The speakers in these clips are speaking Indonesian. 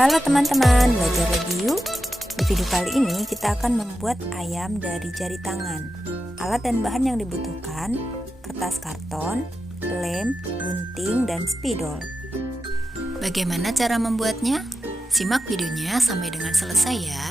Halo teman-teman, belajar lagi yuk. Di video kali ini kita akan membuat ayam dari jari tangan. Alat dan bahan yang dibutuhkan: kertas karton, lem, gunting, dan spidol. Bagaimana cara membuatnya? Simak videonya sampai dengan selesai ya.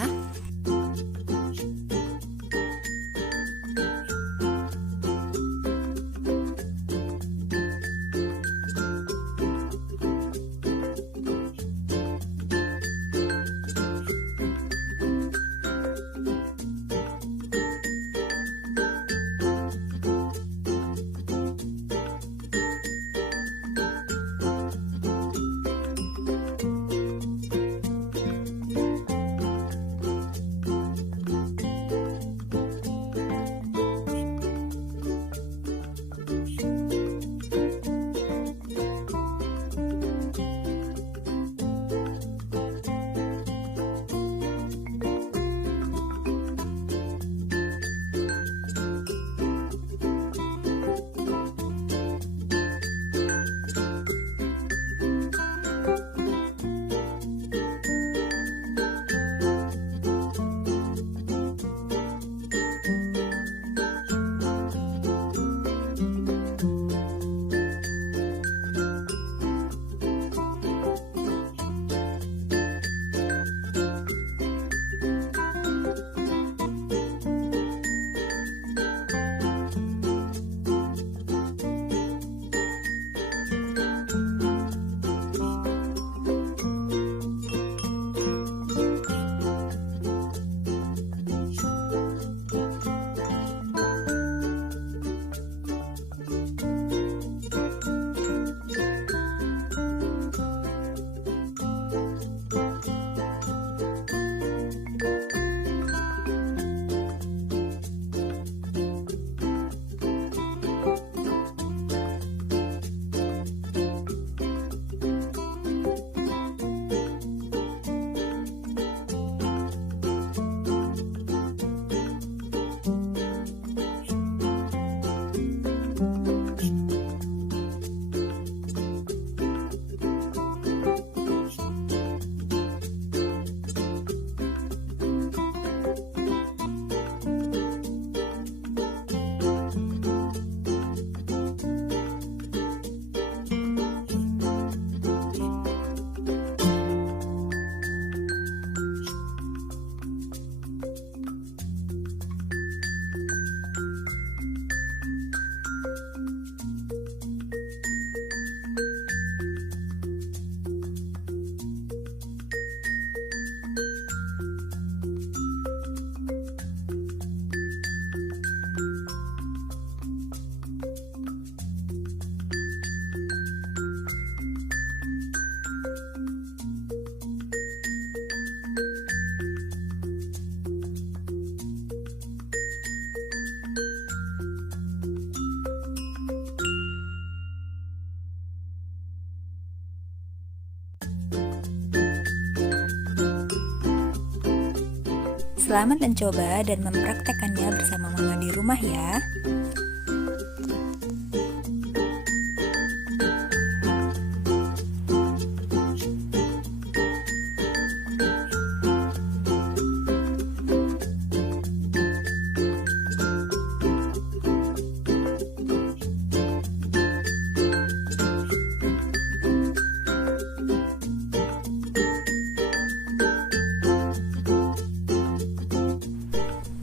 Selamat mencoba dan mempraktekannya bersama mama di rumah ya.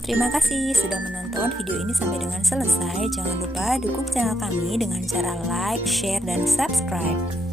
Terima kasih sudah menonton video ini sampai dengan selesai. Jangan lupa dukung channel kami dengan cara like, share, dan subscribe.